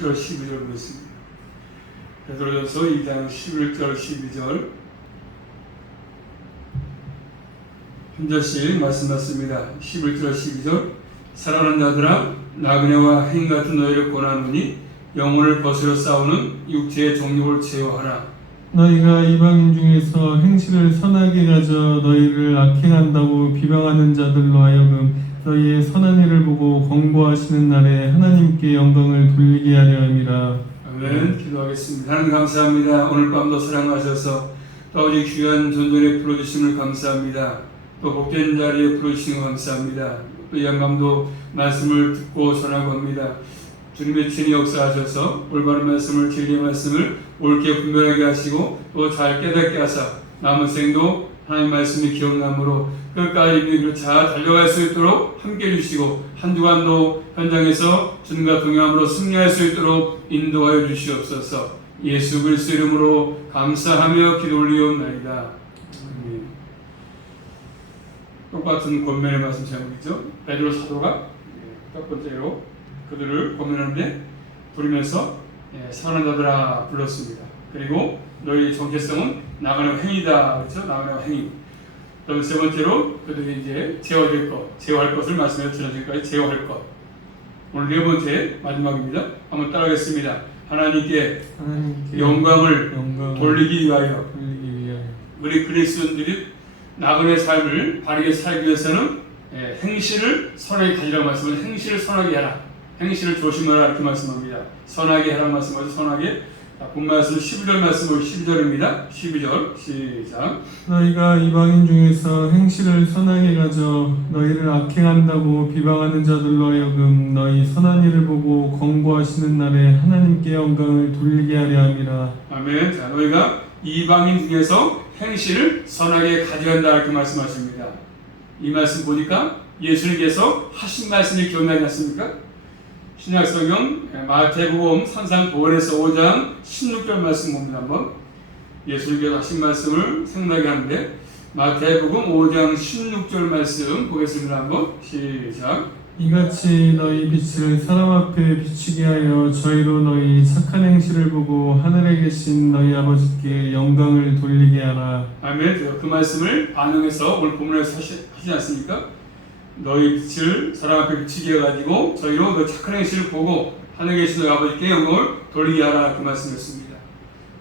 11절 12절 보겠습니다. 베드로전서 2장 11절 12절 한 절씩 말씀받습니다. 11절 12절 사랑하는 자들아 나그네와 행 같은 너희를 권하노니 영혼을 거스려 싸우는 육체의 정욕을 제어하라. 너희가 이방인 중에서 행실을 선하게 가져 너희를 악행한다고 비방하는 자들로 하여금 너희의 선한 일을 보고 권고하시는 날에 하나님께 영광을 돌리게 하려 함이라. 아멘. 기도하겠습니다. 하나님 감사합니다. 오늘 밤도 사랑하셔서 또 아버지 귀한 전전에 불러주심을 감사합니다. 또 복된 자리에 불러주시는 감사합니다. 또 이 밤도 말씀을 듣고 전하고 합니다. 주님의 친히 역사하셔서 올바른 말씀을 진리의 말씀을 옳게 분별하게 하시고 또 잘 깨닫게 하사 남은 생도 하나님 말씀이 기억남으로 끝까지 믿음으로 잘 달려갈 수 있도록 함께해 주시고 한 주간도 현장에서 주님과 동행함으로 승리할 수 있도록 인도하여 주시옵소서. 예수 그리스도 이름으로 감사하며 기도 올리옵나이다. 아멘. 똑같은 권면의 말씀 제목이죠. 베드로 사도가 첫 번째로 그들을 권면하는데 부르면서 사랑하는 자들아 불렀습니다. 그리고 너희 정체성은 나가는 행위다. 그렇죠? 나가는 행위. 그다음 세 번째로 그들이 이제 제어할 것을 말씀해 주시기까지 제어할 것. 오늘 네 번째 마지막입니다. 한번 따라하겠습니다. 하나님께 영광을 돌리기 위하여 우리 그리스도인들이 나그네 삶을 바르게 살기 위해서는 행실을 선하게 가지라고 말씀을 행실을 선하게 하라. 행실을 조심하라 이렇게 말씀합니다. 선하게 하라 말씀하죠. 선하게. 본 말씀 12절 말씀은 12절입니다. 12절 시작. 너희가 이방인 중에서 행실을 선하게 가져 너희를 악행한다고 비방하는 자들로 하여금 너희 선한 일을 보고 권고하시는 날에 하나님께 영광을 돌리게 하려 함이라. 아멘. 자, 너희가 이방인 중에서 행실을 선하게 가져야 한다 이렇게 말씀하십니다. 이 말씀 보니까 예수님께서 하신 말씀이 기억나지 않습니까? 신약성경 마태복음 산상보원에서 5장 16절 말씀 봅니다. 한번 예수님께서 하신 말씀을 생각나게 하는데 마태복음 5장 16절 말씀 보겠습니다. 한번 시작. 이같이 너희 빛을 사람 앞에 비추게 하여 저희로 너희 착한 행실을 보고 하늘에 계신 너희 아버지께 영광을 돌리게 하라. 아멘. 그 말씀을 반영해서 오늘 본문에서 하시지 않습니까? 너희 빛을 사람 앞에 비추게 해가지고 저희로 그 착한 행실을 보고 하늘에 계신 너희 아버지께 영광을 돌리게 하라 그 말씀이었습니다.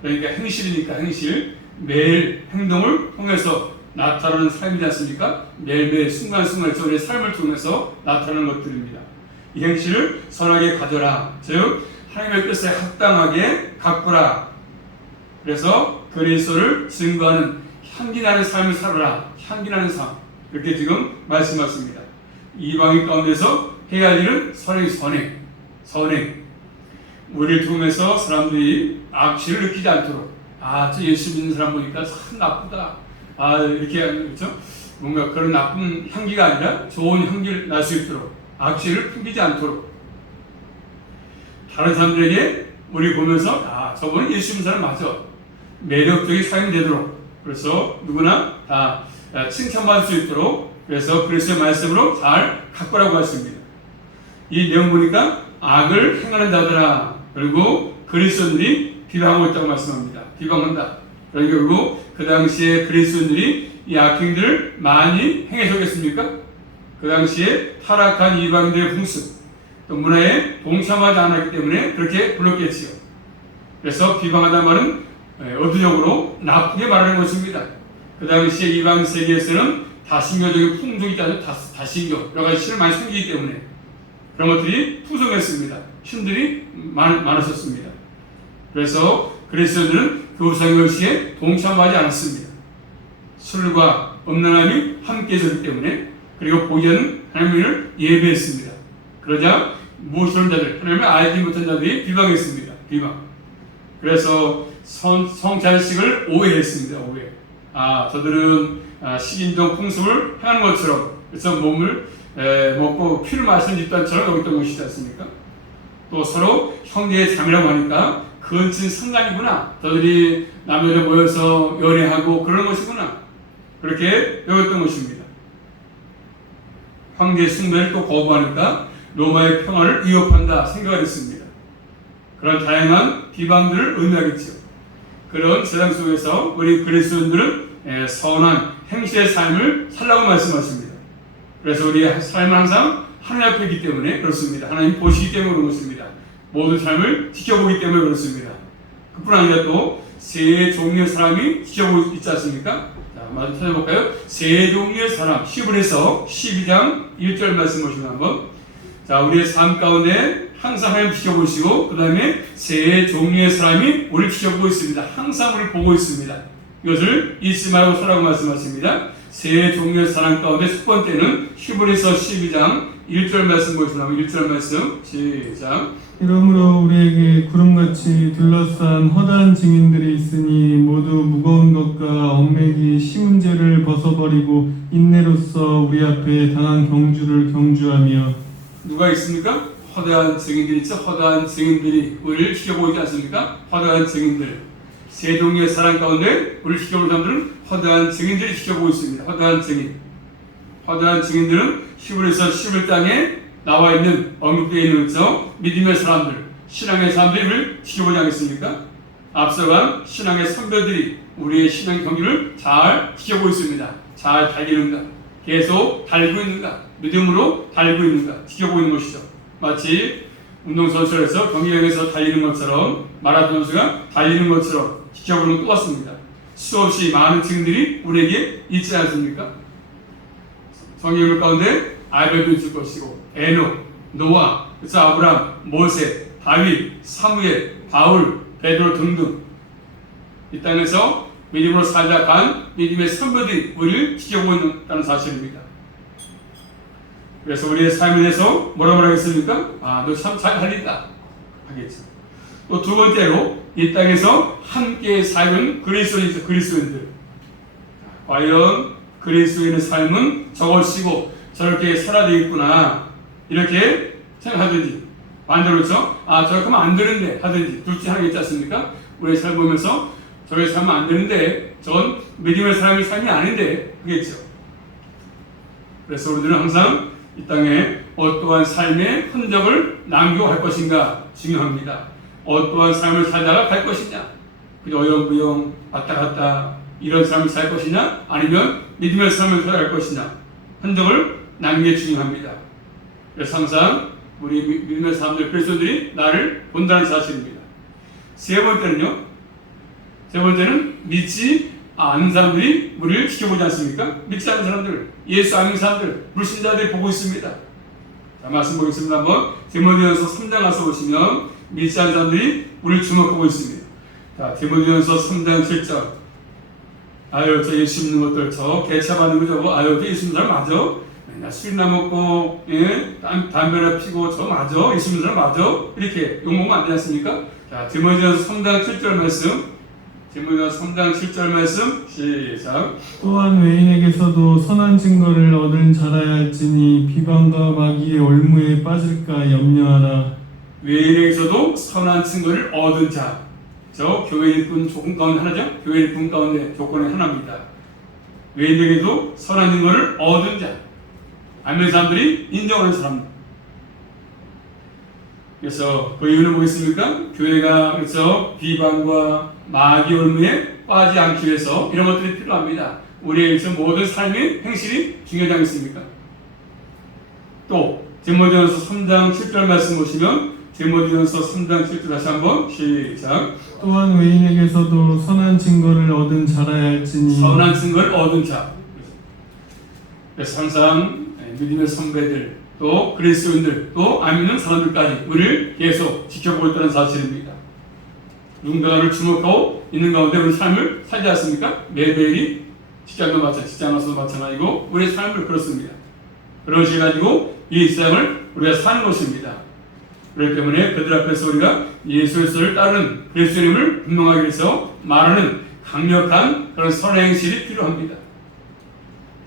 그러니까 행실이니까 행실 매일 행동을 통해서 나타나는 삶이지 않습니까? 매일매일 순간순간 저의 삶을 통해서 나타나는 것들입니다. 이 행실을 선하게 가져라. 즉 하나님의 뜻에 합당하게 가꾸라. 그래서 그리스도를 증거하는 향기나는 삶을 살아라. 향기나는 삶. 이렇게 지금 말씀하십니다. 이방인 가운데서 해야 할 일은 선행. 우리를 통해서 사람들이 악취를 느끼지 않도록 저 예수 믿는 사람 보니까 참 나쁘다. 이렇게 그렇죠? 뭔가 그런 나쁜 향기가 아니라 좋은 향기를 날 수 있도록 악취를 풍기지 않도록 다른 사람들에게 우리 보면서 저분은 예수 믿는 사람 맞아. 매력적인 삶이 되도록 그래서 누구나 다 칭찬받을 수 있도록 그래서 그리스도의 말씀으로 잘 가꾸라고 하십니다. 이 내용 보니까 악을 행하는 자들아 그리고 그리스도인들이 비방하고 있다고 말씀합니다. 비방한다. 그리고 그 당시에 그리스도인들이 이 악행들을 많이 행해서겠습니까? 그 당시에 타락한 이방인들의 풍습 또 문화에 동참하지 않았기 때문에 그렇게 불렀겠지요. 그래서 비방하다는 말은 의도적으로 나쁘게 말하는 것입니다. 그 당시에 이방 세계에서는 다신교적인 풍속이 있다는 다신교 여러 가지 신을 많이 숨기기 때문에 그런 것들이 풍성했습니다. 신들이 많았었습니다. 그래서 그리스도인들은 그 우상의식에 동참하지 않았습니다. 술과 음란함이 함께 있었기 때문에 그리고 보지 않는 하나님을 예배했습니다. 그러자 무엇이라는 자들 하나님을 알지 못한 자들이 비방했습니다. 그래서 성찬식을 오해했습니다. 오해. 저들은 식인종 풍습을 행하는 것처럼 그래서 몸을 먹고 피를 마시는 집단처럼 여겼던 것이지 않습니까? 또 서로 형제의 자매라고 하니까 그건 상관이구나. 저들이 남녀들 모여서 연애하고 그런 것이구나. 그렇게 여겼던 것입니다. 황제 숭배를 또 거부하니까 로마의 평화를 위협한다 생각을 했습니다. 그런 다양한 비방들을 의미하겠죠. 그런 세상 속에서 우리 그리스도인들은 선한 행실의 삶을 살라고 말씀하십니다. 그래서 우리의 삶은 항상 하나님 앞에 있기 때문에 그렇습니다. 하나님 보시기 때문에 그렇습니다. 모든 삶을 지켜보기 때문에 그렇습니다. 그뿐 아니라 또 세 종류의 사람이 지켜보고 있지 않습니까? 자, 마저 찾아볼까요? 세 종류의 사람, 히브리서 12장 1절 말씀 보시면 한번. 자, 우리의 삶 가운데 항상 하나님 지켜보시고 그 다음에 세 종류의 사람이 우리를 지켜보고 있습니다. 항상 우리를 보고 있습니다. 이것을 잊지 말고 살라고 말씀하십니다. 세 종류의 사람 가운데 첫 번째는 히브리서 12장 1절 말씀 보시면 1절 말씀 시작. 이러므로 우리에게 구름같이 둘러싼 허다한 증인들이 있으니 모두 무거운 것과 얽매기 쉬운 죄를 벗어버리고 인내로써 우리 앞에 당한 경주를 경주하며. 누가 있습니까? 허다한 증인들이 있죠. 허다한 증인들이 우리를 지켜보고 있지 않습니까? 허다한 증인들. 세 종류의 사람 가운데 우리를 지켜보는 사람들은 허다한 증인들이 지켜보고 있습니다. 허다한 증인. 허다한 증인들은 히브리서 11장에 나와 있는 언급되어 있는 믿음의 사람들, 신앙의 사람들이 우리를 지켜보지 않겠습니까? 앞서간 신앙의 선배들이 우리의 신앙 경기를 잘 지켜보고 있습니다. 잘 달리는가? 계속 달리고 있는가? 믿음으로 달리고 있는가? 지켜보고 있는 것이죠. 마치 운동선수에서 경기장에서 달리는 것처럼 마라톤 선수가 달리는 것처럼 지켜보는 것 똑같습니다. 수없이 많은 증인들이 우리에게 있지 않습니까? 성경 가운데 아벨도 있을 것이고 에녹, 노아, 그래서 아브람, 모세, 다윗, 사무엘, 바울, 베드로 등등 이 땅에서 믿음으로 살다 간 믿음의 선배들이 우리를 지켜보고 있다는 사실입니다. 그래서 우리의 삶에 대해서 뭐라고 하겠습니까? 아, 너 참 잘 달린다 하겠죠. 또 두 번째로 이 땅에서 함께 살는 그리스도인들. 과연 그리스도인의 삶은 저것이고 저렇게 살아야 되겠구나 이렇게 생각하든지 반대로 그렇죠? 아 저렇게 하면 안 되는데 하든지 둘 중에 하나겠지 않습니까? 우리의 삶 보면서 저렇게 살면 안 되는데 저건 믿음의 사람의 삶이 아닌데 그겠죠. 그래서 우리들은 항상 이 땅에 어떠한 삶의 흔적을 남기고 갈 것인가 중요합니다. 어떠한 삶을 살다가 갈 것이냐, 그저 어영부영 왔다 갔다 이런 삶을 살 것이냐, 아니면 믿음의 삶을 살아갈 것이냐, 흔적을 남기는 게 중요합니다. 그래서 항상 우리 믿음의 사람들, 그리스도인들이 나를 본다는 사실입니다. 세 번째는 믿지 않는 사람들이 우리를 지켜보지 않습니까? 믿지 않는 사람들, 예수 안 믿는 사람들, 불신자들이 보고 있습니다. 자, 말씀 보겠습니다. 한번 디모데전서 3장 가서 보시면 믿지 않는 사람들이 우리를 주목하고 있습니다. 자, 디모데전서 3장 7절. 아유, 저 예수 믿는 것들, 저 개차받는 거 저거, 아유, 저 예수 믿는 사람 맞아? 나 술이나 먹고, 담배나 피고, 저 맞아? 예수 믿는 사람 맞아? 이렇게 욕먹으면 안 되지 않습니까? 자, 디모데전서 3장 7절 말씀. 디모데전서 3장 7절 말씀 시작. 또한 외인에게서도 선한 증거를 얻은 자라야 할지니 비방과 마귀의 올무에 빠질까 염려하라. 외인에게서도 선한 증거를 얻은 자, 저 교회 일꾼 조건 가운데 하나죠? 교회 일꾼 가운데 조건의 하나입니다. 외인에게도 선한 증거를 얻은 자, 아멘 사람들이 인정하는 사람. 그래서 그 이유는 뭐겠습니까? 교회가 그래서 비방과 마귀 올무에 빠지지 않기 위해서 이런 것들이 필요합니다. 우리의 모든 삶의 행실이 중요하지 않겠습니까? 또 디모데전서 3장 7절 말씀 보시면 디모데전서 3장 7절 다시 한번 시작. 또한 외인에게서도 선한 증거를 얻은 자라야 할지니 선한 증거를 얻은 자. 그래서 항상 믿음의 선배들, 또 그리스도인들, 또 안 믿는 사람들까지 우리를 계속 지켜보고 있다는 사실입니다. 누군가를 주목하고 있는 가운데 우리 삶을 살지 않습니까? 매일매일이 직장 와서도 마찬가지고 우리의 삶을 그렇습니다. 그런 식으로 가지고 이 세상을 우리가 사는 것입니다. 그렇기 때문에 그들 앞에서 우리가 예수 그리스도를 따르는 그리스도님을 분명하게 해서 말하는 강력한 그런 선한 행실이 필요합니다.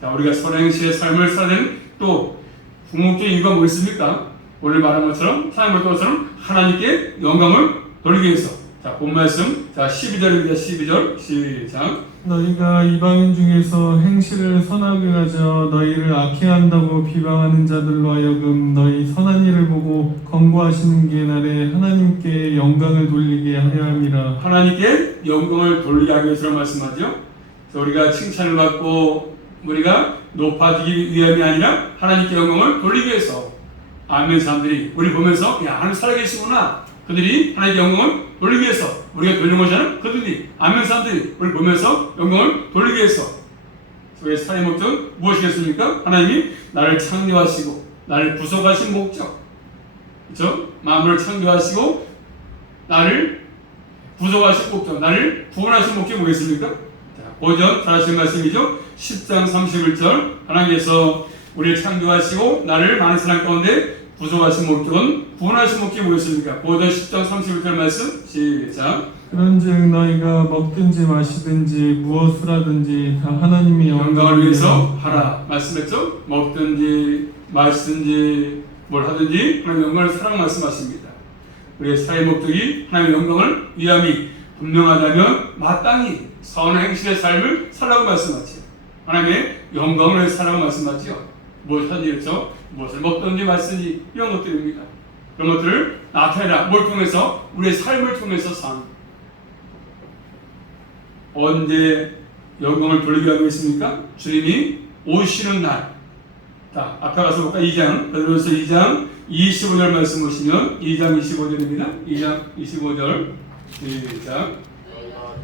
자, 우리가 선한 행실의 삶을 살아내는 또 궁극적인 이유가 뭐겠습니까? 오늘 말한 것처럼, 사랑할 것처럼 하나님께 영광을 돌리기 위해서, 자, 본 말씀. 자, 12절입니다. 12절. 시작. 너희가 이방인 중에서 행실을 선하게 가져 너희를 악해한다고 비방하는 자들로 하여금 너희 선한 일을 보고 권고하시는 게 날에 하나님께 영광을 돌리게 하려 함이라. 하나님께 영광을 돌리게 하기 위해서 말씀하죠. 그래서 우리가 칭찬을 받고 우리가 높아지기 위함이 아니라 하나님께 영광을 돌리기 위해서 아멘 사람들이 우리 보면서 야 하나님 살아계시구나. 그들이 하나님께 영광을 돌리기 위해서 우리가 돌리는 것이 아니라 그들이 아멘 사람들이 우리 보면서 영광을 돌리기 위해서 우리의 살의 목적은 무엇이겠습니까? 하나님이 나를 창조하시고 나를 구속하신 목적, 그렇죠? 만물을 창조하시고 나를 구속하신 목적, 나를 구원하신 목적이 뭐겠습니까? 자, 고전 잘하신 말씀이죠. 10장 31절 하나님께서 우리를 창조하시고 나를 많은 사람 가운데 구속하신 목적은 구원하신 목적이 뭐였습니까? 고전 10장 31절 말씀 시작. 그런즉 너희가 먹든지 마시든지 무엇을 하든지 다 하나님이 영광을 위해서 하라 말씀했죠? 먹든지 마시든지 뭘 하든지 하나님의 영광을 사랑 말씀하십니다. 우리의 사의 목적이 하나님의 영광을 위함이 분명하다면 마땅히 선한 행실의 삶을 살라고 말씀하죠. 하나님의 영광을 위해서 살라고 말씀하죠. 무엇하든지 그렇죠? 무엇을 먹든지 마시든지 이런 것들입니다. 그런 것들을 나타내라. 뭘 통해서? 우리의 삶을 통해서 산. 언제 영광을 돌리게 하고 있습니까? 주님이 오시는 날. 자, 앞에 가서 볼까? 2장, 베드로전서 2장 25절 말씀 보시면 2장 25절입니다. 2장 25절 시작.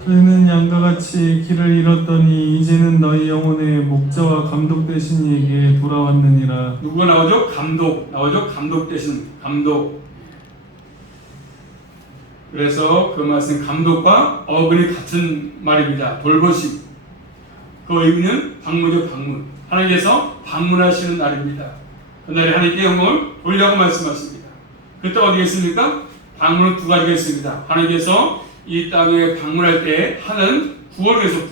너희는 양과 같이 길을 잃었더니 이제는 너희 영혼의 목자와 감독 되신 이에게 돌아왔느니라. 누구가 나오죠? 감독 나오죠? 감독 되신 감독. 그래서 그 말씀 감독과 어근이 같은 말입니다. 돌보심. 그 의미는 방문이죠. 방문. 하나님께서 방문하시는 날입니다. 그날에 하나님께 영광을 돌리라고 말씀하십니다. 그때 어디겠습니까? 방문은 두 가지가 있습니다. 하나님께서 이 땅에 방문할 때 하는 구원을 위해서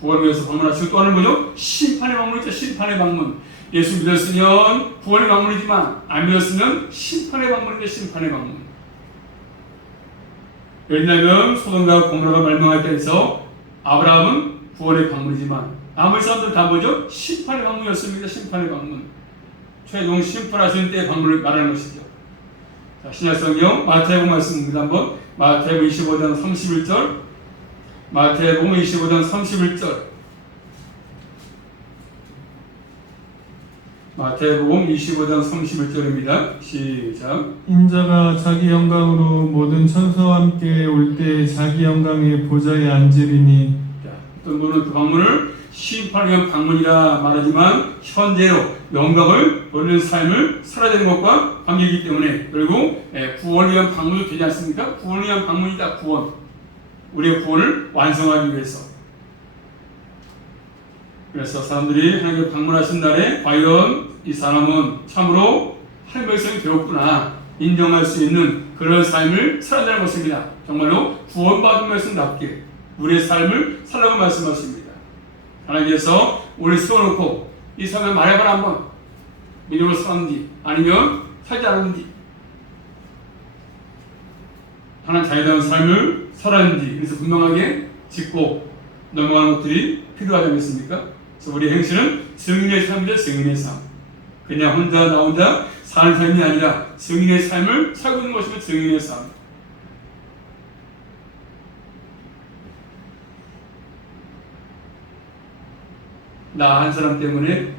구원을 위해서 방문하시고 또 하는 뭐죠? 심판의 방문이죠. 심판의 방문. 예수 믿었으면 구원의 방문이지만 안 믿었으면 심판의 방문이죠. 심판의 방문. 왜냐하면 소돔과 고모라가 멸망할 때에서 아브라함은 구원의 방문이지만 나머지 사람들은 다 뭐죠? 심판의 방문이었습니다. 심판의 방문. 최종 심판하시는 때의 방문을 말하는 것이죠. 자, 신약성경 마태복음 말씀입니다. 한번 마태복음 25장 31절 마태복음 25장 31절 마태복음 25장 31절입니다. 시작. 인자가 자기 영광으로 모든 천사와 함께 올 때 자기 영광의 보좌에 앉으리니. 자, 어떤 분은 그 방문을 심판을 위한 방문이라 말하지만 현재로 영광을 돌리는 삶을 살아야 되는 것과 관계이기 때문에 결국 구원을 위한 방문도 되지 않습니까? 구원을 위한 방문이다. 구원. 우리의 구원을 완성하기 위해서. 그래서 사람들이 하나님께 방문하신 날에 과연 이 사람은 참으로 하나님의 백성이 되었구나 인정할 수 있는 그런 삶을 살아야 되는 것입니다. 정말로 구원받은 말씀답게 우리의 삶을 살라고 말씀하십니다. 하나님께서 우리를 세워놓고 이 사람을 말해봐라 한번. 믿음으로 살았는지 아니면 살지 않았는지 하나님 자유다운 삶을 살았는지 그래서 분명하게 짚고 넘어가는 것들이 필요하지 않겠습니까? 그래서 우리의 행실은 증인의 삶이죠. 증인의 삶. 그냥 혼자 나 혼자 사는 삶이 아니라 증인의 삶을 살고 있는 것이면 증인의 삶. 나 한 사람 때문에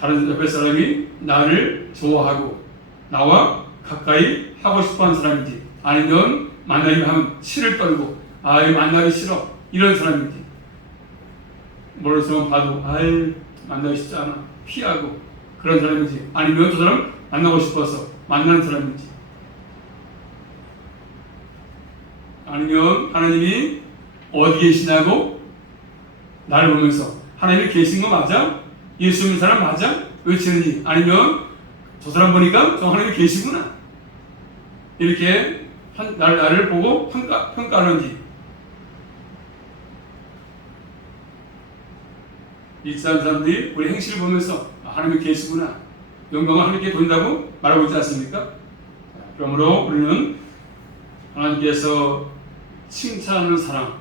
다른 옆에 사람이 나를 좋아하고 나와 가까이 하고 싶어하는 사람인지 아니면 만나기만 하면 치를 떨고 아이 만나기 싫어 이런 사람인지 멀리서만 봐도 아이 만나기 쉽지 않아 피하고 그런 사람인지 아니면 저 사람 만나고 싶어서 만나는 사람인지 아니면 하나님이 어디 계시냐고 나를 보면서 하나님이 계신 거 맞아? 예수 믿는 사람 맞아? 외치는지 아니면 저 사람 보니까 저 하나님이 계시구나 이렇게 나를 보고 평가하는지 이 사람들이 우리 행실을 보면서 하나님이 계시구나 영광을 하나님께 돌린다고 말하고 있지 않습니까? 그러므로 우리는 하나님께서 칭찬하는 사랑,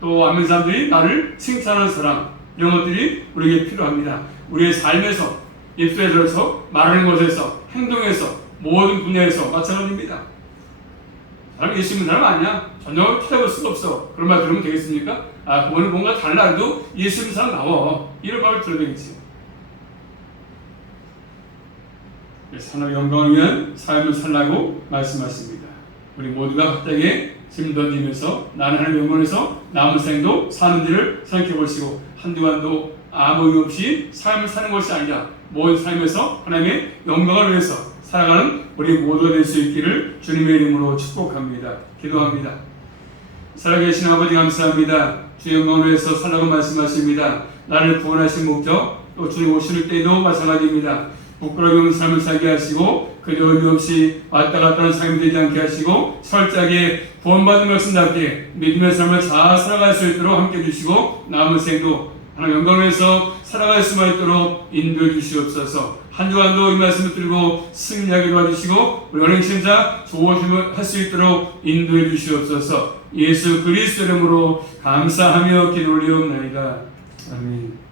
또 아멘 사람들이 나를 칭찬하는 사랑, 이런 것들이 우리에게 필요합니다. 우리의 삶에서, 입술에 들어서 말하는 것에서, 행동에서, 모든 분야에서 마찬가지입니다. 사람 예수 믿는 사람 아니야. 전혀 찾아볼 수가 없어. 그런 말 들으면 되겠습니까? 아, 그거는 뭔가 달라도 예수 믿는 사람 나와. 이런 말을 들어야 되겠지. 하나님의 영광을 위한 삶을 살라고 말씀하십니다. 우리 모두가 갑자기 짐 던지면서 나는 하나님의 영광에서 남은 생도 사는 일을 생각해 보시고 한두간도 아무 의미 없이 삶을 사는 것이 아니라 모든 삶에서 하나님의 영광을 위해서 살아가는 우리 모두가 될 수 있기를 주님의 이름으로 축복합니다. 기도합니다. 살아계신 아버지 감사합니다. 주의 영광을 위해서 살라고 말씀하십니다. 나를 구원하신 목적, 또 주님 오실 때도 마찬가지입니다. 부끄러움이 없는 삶을 살게 하시고 그저 의미 없이 왔다 갔다 하는 삶이 되지 않게 하시고 철저하게 구원받은 말씀답게 믿음의 삶을 잘 살아갈 수 있도록 함께 해주시고 남은 생도 하나님 영광을 위해서 살아갈 수만 있도록 인도해 주시옵소서. 한 주간도 이 말씀을 들고 승리하게 도와주시고 우리 은행신자 조심을 할 수 있도록 인도해 주시옵소서. 예수 그리스도 이름으로 감사하며 기도 올리옵나이다. 아멘.